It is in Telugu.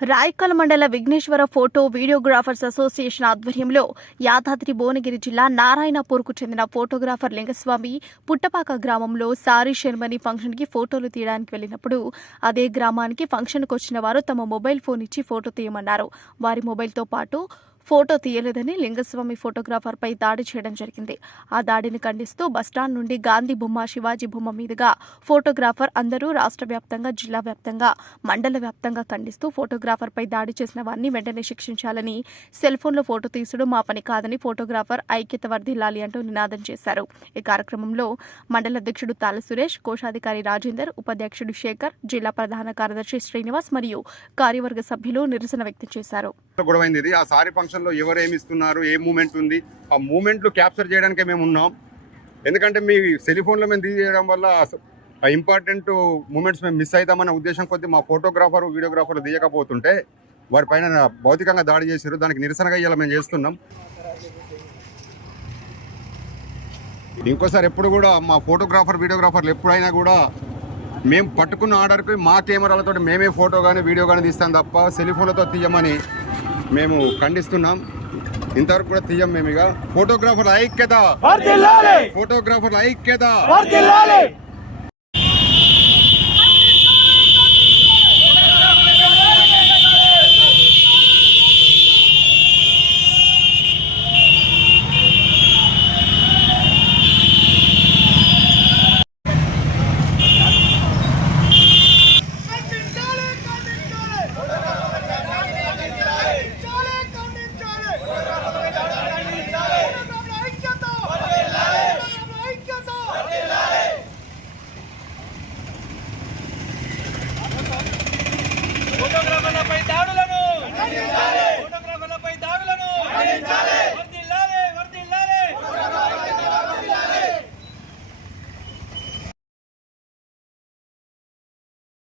రాయకల్ మండల విఘ్నేశ్వర ఫోటో వీడియోగ్రాఫర్స్ అసోసియేషన్ ఆధ్వర్యంలో యాదాద్రి భువనగిరి జిల్లా నారాయణపూర్కు చెందిన ఫోటోగ్రాఫర్ లింగస్వామి పుట్టపాక గ్రామంలో సారీ శర్మని ఫంక్షన్కి ఫోటోలు తీయడానికి వెళ్ళినప్పుడు అదే గ్రామానికి ఫంక్షన్కు వచ్చిన వారు తమ మొబైల్ ఫోన్ ఇచ్చి ఫోటో తీయమన్నారు. వారి మొబైల్తో పాటు ఫోటో తీయలేదని లింగస్వామి ఫోటోగ్రాఫర్పై దాడి చేయడం జరిగింది. ఆ దాడిని ఖండిస్తూ బస్టాండ్ నుండి గాంధీ బొమ్మ శివాజీ బొమ్మ మీదుగా ఫోటోగ్రాఫర్ అందరూ రాష్ట్ర వ్యాప్తంగా జిల్లా వ్యాప్తంగా మండల వ్యాప్తంగా ఖండిస్తూ ఫోటోగ్రాఫర్పై దాడి చేసిన వారిని వెంటనే శిక్షించాలని సెల్ ఫోన్లో ఫోటో తీసుడు మా పని కాదని ఫోటోగ్రాఫర్ ఐక్యత వర్ధిల్లాలి అంటూ నినాదం చేశారు. ఈ కార్యక్రమంలో మండల అధ్యక్షుడు తాల సురేష్ కోశాధికారి రాజేందర్ ఉపాధ్యక్షుడు శేఖర్ జిల్లా ప్రధాన కార్యదర్శి శ్రీనివాస్ మరియు కార్యవర్గ సభ్యులు నిరసన వ్యక్తం చేశారు. గొడవైంది ఎవరు ఏమిస్తున్నారు ఏ మూమెంట్ ఉంది ఆ మూమెంట్లు క్యాప్చర్ చేయడానికే మేము ఉన్నాం. ఎందుకంటే మీ సెలిఫోన్లో మేము తీయడం వల్ల ఇంపార్టెంట్ మూమెంట్స్ మేము మిస్ అవుతామన్న ఉద్దేశం కొద్దీ మా ఫోటోగ్రాఫర్ వీడియోగ్రాఫర్లు తీయకపోతుంటే వారి పైన భౌతికంగా దాడి చేశారు. దానికి నిరసనగా ఇలా మేము చేస్తున్నాం. ఇంకోసారి ఎప్పుడు కూడా మా ఫోటోగ్రాఫర్ వీడియోగ్రాఫర్లు ఎప్పుడైనా కూడా మేము పట్టుకున్న ఆర్డర్కి మా కెమెరాలతో మేమే ఫోటో కానీ వీడియో కానీ తీస్తాం తప్ప సెల్ఫోన్లతో తీయమని మేము ఖండిస్తున్నాం. ఇంతవరకు కూడా తీయం మేము ఇక. ఫోటోగ్రాఫర్ల ఐక్యత. ఫోటోగ్రాఫర్ల ఐక్యత. ఫోటోగ్రాఫర్లపై దాడులను! ఫోటోగ్రాఫర్లపై దాడులను!